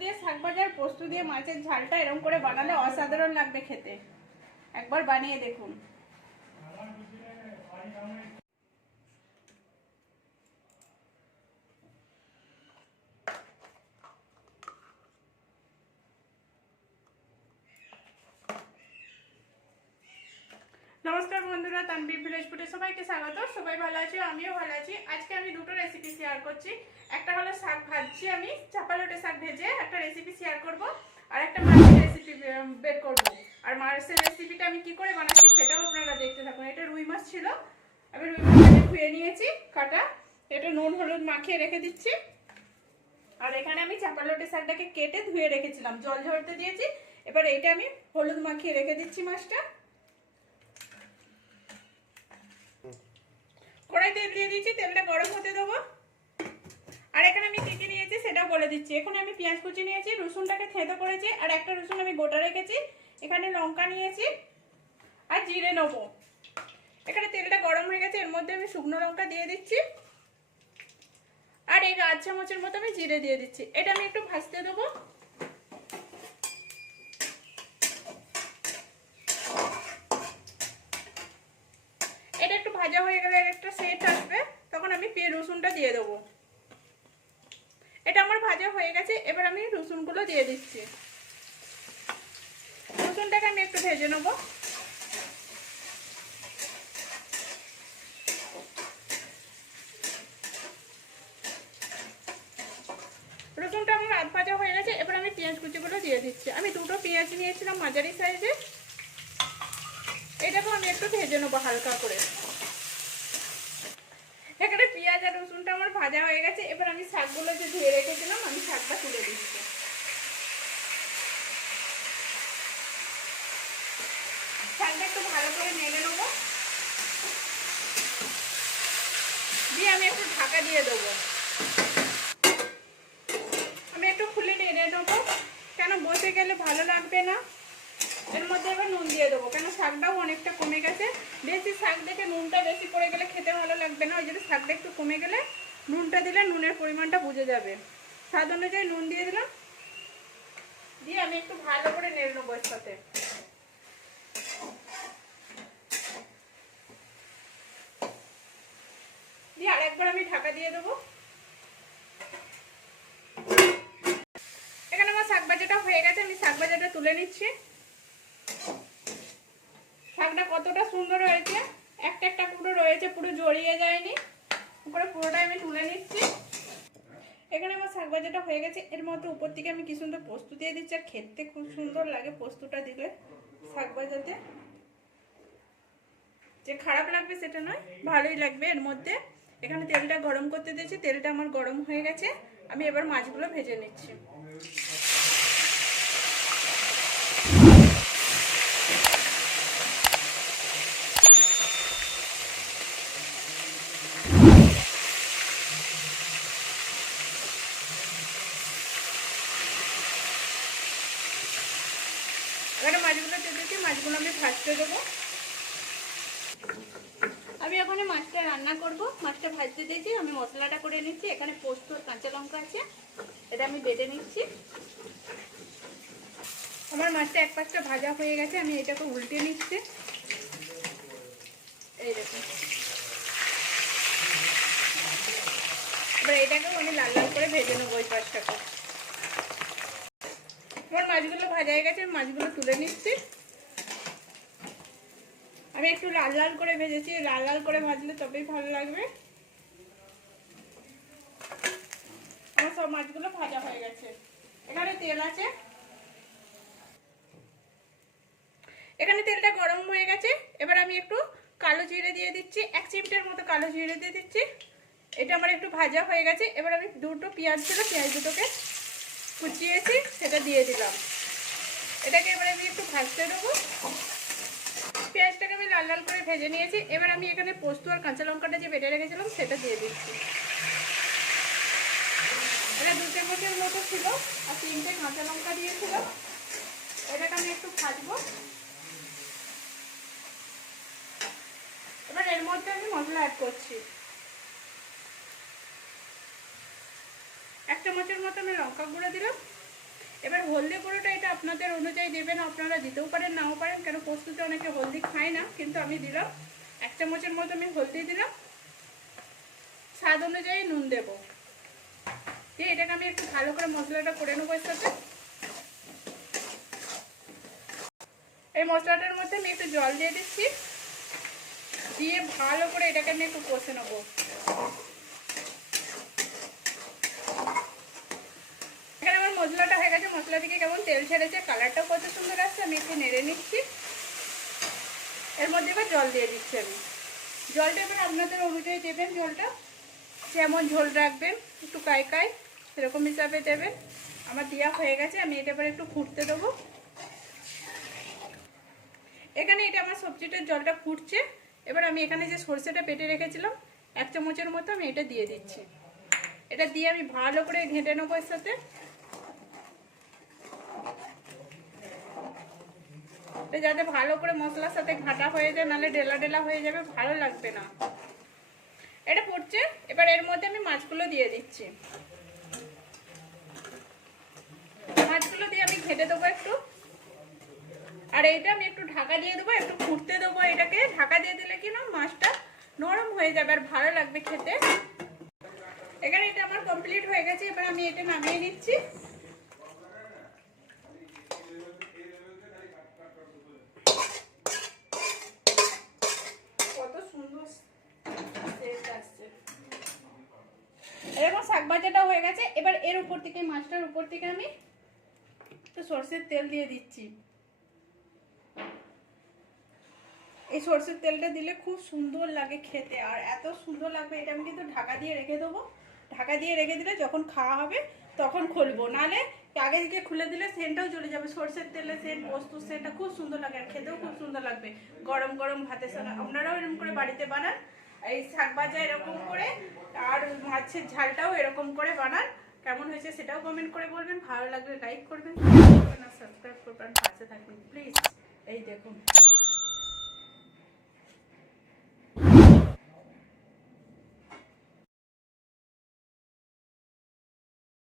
দিয়ে শাক ভাজার পোস্ত দিয়ে মাছের ঝালটা এরকম করে বানালে অসাধারণ লাগবে খেতে। একবার বানিয়ে দেখুন। নমস্কার বন্ধুরা তানবীর ভিলেজ ফুডে সবাইকে স্বাগত। সবাই ভালো আছে? আমিও ভালো আছি। আজকে আমি দুটো রেসিপি শেয়ার করছি। একটা হলো শাক ভাজছি আমি চাপালোটে শাক ভেজে একটা রেসিপি শেয়ার করব আর একটা মাছের রেসিপি বের করব। আর মাছের রেসিপিটা আমি কি করে বানাচ্ছি সেটাও আপনারা দেখতে থাকুন। এটা রুই মাছ ছিল। আমি রুই মাছটাকে ধুয়ে নিয়েছি, কাটা। এটা নুন, হলুদ মাখিয়ে রেখে দিচ্ছি। আর এখানে আমি চাপালোটে শাকটাকে কেটে ধুয়ে রেখেছিলাম। জল ঝরতে দিয়েছি। এবার এইটা আমি হলুদ মাখিয়ে রেখে দিচ্ছি মাছটা। কড়াই তেল দিয়ে দিয়েছি, তেলটা গরম হতে দেবো আর এখানে আমি কী কী নিয়েছি সেটাও বলে দিচ্ছি। এখানে আমি পেঁয়াজ কুচি নিয়েছি, রসুনটাকে থেঁতো করেছি, আর একটা রসুন আমি গোটা রেখেছি। এখানে লঙ্কা নিয়েছি, আর জিরে নেব। এখানে তেলটা গরম হয়ে গেছে, এর মধ্যে আমি শুকনো লঙ্কা দিয়ে দিচ্ছি। আর এই আধ চামচের মতো আমি জিরে দিয়ে দিচ্ছি। এটা আমি একটু ভাজতে দেবো। এটা একটু ভাজা হয়ে গেলে একটা সেট আসবে, তখন আমি পেয়ে রসুনটা দিয়ে দেবো। এটা আমার ভাজা হয়ে গেছে, এবার আমি রসুনগুলো দিয়ে দিচ্ছি। রসুনটাকে আমি একটু ভেজে নেব। রসুনটা আমার আধ ভাজা হয়ে গেছে, এবার আমি পেঁয়াজ কুচিগুলো দিয়ে দিচ্ছি। আমি দুটো পেঁয়াজ নিয়েছিলাম মাঝারি সাইজে এটাকেও আমি একটু ভেজে নেব হালকা করে এখানে পেঁয়াজ আর রসুনটা আমার ভাজা হয়ে গেছে। এবার আমি শাকগুলো যে ধুয়ে রেখেছিলাম, আমি শাকটা তুলে দিচ্ছি। শাকটা একটু ভালো করে নেড়ে নেব। দিয়ে আমি একটু ঢাকা দিয়ে দেবো। আমি একটু খুলে নেড়ে নেব। কেন বসে গেলে ভালো লাগবে না? এর মধ্যে এবার নুন দিয়ে দেবো। কেন শাকটাও অনেকটা কমে গেছে। বেশি শাক দেখে নুনটা বেশি পড়ে গেলে খেতে ভালো লাগবে না। ওই জন্য শাকটা একটু কমে গেলে নুনটা দিলে নুনের পরিমাণটা বুঝে যাবে। স্বাদ অনুযায়ী নুন দিয়ে দিলাম। দিয়ে আমি একটু ভালো করে নেড়ে নেব এর সাথে। দিয়ে আরেকবার আমি ঢাকা দিয়ে দেবো। এখানে আমার শাক ভাজাটা হয়ে গেছে, আমি শাক ভাজাটা তুলে নিচ্ছি। শাকটা কতটা সুন্দর হয়েছে, একটা একটা পুরো রয়েছে, পুরো জড়িয়ে যায়নি। উপরে পুরোটাই আমি তুলে নিচ্ছি। এখানে আমার শাক ভাজাটা হয়ে গেছে। এর মধ্যে উপর থেকে আমি কি সুন্দর পোস্ত দিয়ে দিচ্ছি। আর খেতে খুব সুন্দর লাগে পোস্তটা দিলে শাক ভাজাতে। যে খারাপ লাগবে সেটা নয়, ভালোই লাগবে এর মধ্যে। এখানে তেলটা গরম করতে দিয়েছি। তেলটা আমার গরম হয়ে গেছে। আমি এবার মাছগুলো ভেজে নিচ্ছি। এখানে মাছগুলো দিচ্ছি মাছগুলো আমি ভাজতে দেবো। আমি এখানে মাছটা রান্না করব। মাছটা ভাজতে দিয়েছি আমি মশলাটা করে নিচ্ছি। এখানে পোস্ত কাঁচা লঙ্কা আছে এটা আমি বেটে নিচ্ছি। আমার মাছটা এক পাশটা ভাজা হয়ে গেছে আমি এটাকে উল্টে নিচ্ছি। এই দেখুন। এবার এটাকেও আমি লাল লাল করে ভেজে নেব ওই পাশটাকে আমার মাছগুলো ভাজা হয়ে গেছে মাছগুলো তুলে নিচ্ছি। আমি একটু লাল লাল করে ভেজেছি লাল লাল করে ভাজলে তবেই ভালো লাগবে। আমার সব মাছগুলো ভাজা হয়ে গেছে। এখানে তেল আছে। এখানে তেলটা গরম হয়ে গেছে। এবার আমি একটু কালো জিরে দিয়ে দিচ্ছি। এক চিমটের মতো কালো জিরে দিয়ে দিচ্ছি। এটা আমার একটু ভাজা হয়ে গেছে। এবার আমি দুটো পেঁয়াজ ছিল, পেঁয়াজ দুটোকে কুচিয়েছি, সেটা দিয়ে দিলাম। এটাকে এবার আমি একটু ভাজতে দেবো পেঁয়াজটাকে আমি লাল লাল করে ভেজে নিয়েছি। এবার আমি এখানে পোস্ত আর কাঁচা লঙ্কাটা যে বেটে রেখেছিলাম, সেটা দিয়ে দিচ্ছি। এটা দু চামচের মতো ছিল, আর তিনটে কাঁচা লঙ্কা দিয়েছিলাম এটাকে আমি একটু ভাজবো। এবার এর মধ্যে আমি মশলা অ্যাড করছি। এক চামচের মতো আমি লঙ্কা গুঁড়ো দিলাম। এবার হলদি গুঁড়োটা এটা আপনাদের অনুযায়ী দেবেন, আপনারা দিতেও পারেন, নাও পারেন, কেন পোস্ততে অনেকে হলদি খায় না, কিন্তু আমি দিলাম, এক চামচের মতো আমি হলদি দিলাম। স্বাদ অনুযায়ী নুন দেব। দিয়ে এটাকে আমি একটু ভালো করে মশলাটা করে নেব এর সাথে। এই মশলাটার মধ্যে আমি একটু জল দিয়ে দিচ্ছি। দিয়ে ভালো করে এটাকে আমি একটু কষে নেব এখানে আমার মশলাটা হয়ে গেছে, মশলা থেকে কেমন তেল ছেড়েছে কালারটাও কত সুন্দর আসছে, আমি একটু নেড়ে নিচ্ছি। এর মধ্যে এবার জল দিয়ে দিচ্ছি আমি। জলটা এবার আপনাদের অনুযায়ী দেবেন জলটা। যেমন ঝোল রাখবেন, একটু কাই কাই সেরকম হিসাবে দেবেন। আমার দেওয়া হয়ে গেছে, আমি এটা এবার একটু ফুটতে দেবো। এখানে এটা আমার সবজিটার জলটা ফুটছে। এবার আমি এখানে যে সর্ষেটা পেটে রেখেছিলাম, এক চামচের মতো আমি এটা দিয়ে দিচ্ছি। এটা দিয়ে আমি ভালো করে ঘেঁটে নেব এর সাথে। এটা যাতে ভালো করে মশলার সাথে ঘাটা হয়ে যায়, নাহলে ডেলা ডেলা হয়ে যাবে, ভালো লাগবে না। এটা ফুটছে এবার এর মধ্যে আমি মাছগুলো দিয়ে দিচ্ছি। মাছগুলো দিয়ে আমি ঘেটে দেবো একটু। আর এইটা আমি একটু ঢাকা দিয়ে দেবো, একটু ফুটতে দেবো এটাকে। ঢাকা দিয়ে দিলে কি না, মাছটা নরম হয়ে যাবে আর ভালো লাগবে খেতে। এখানে এটা আমার কমপ্লিট হয়ে গেছে, এবার আমি এটা নামিয়ে নিচ্ছি কত সুন্দর scent আসছে। এরকম শাক ভাজাটা হয়ে গেছে। এবার এর উপর থেকে মাছটার উপর থেকে আমি একটু সর্ষের তেল দিয়ে দিচ্ছি। এই সর্ষের তেলটা দিলে খুব সুন্দর লাগে খেতে, আর এত সুন্দর লাগবে, এটা আমি কিন্তু ঢাকা দিয়ে রেখে দেবো। ঢাকা দিয়ে রেখে দিলে যখন খাওয়া হবে তখন খুলবো নালে আগে দিকে খুলে দিলে সেন্টটাও চলে যাবে। সর্ষের তেলে সেন্ট, পোস্তুর সেন্টটা খুব সুন্দর লাগে আর খেতেও খুব সুন্দর লাগবে। গরম গরম ভাতের সঙ্গে। আপনারাও এরকম করে বাড়িতে বানান। এই শাক ভাজা এরকম করে, আর মাছের ঝালটাও এরকম করে বানান। কেমন হয়েছে সেটাও কমেন্ট করে বলবেন। ভালো লাগলে লাইক করবেন। সাবস্ক্রাইব করবেন। পাশে থাকবেন। প্লিজ এই দেখুন।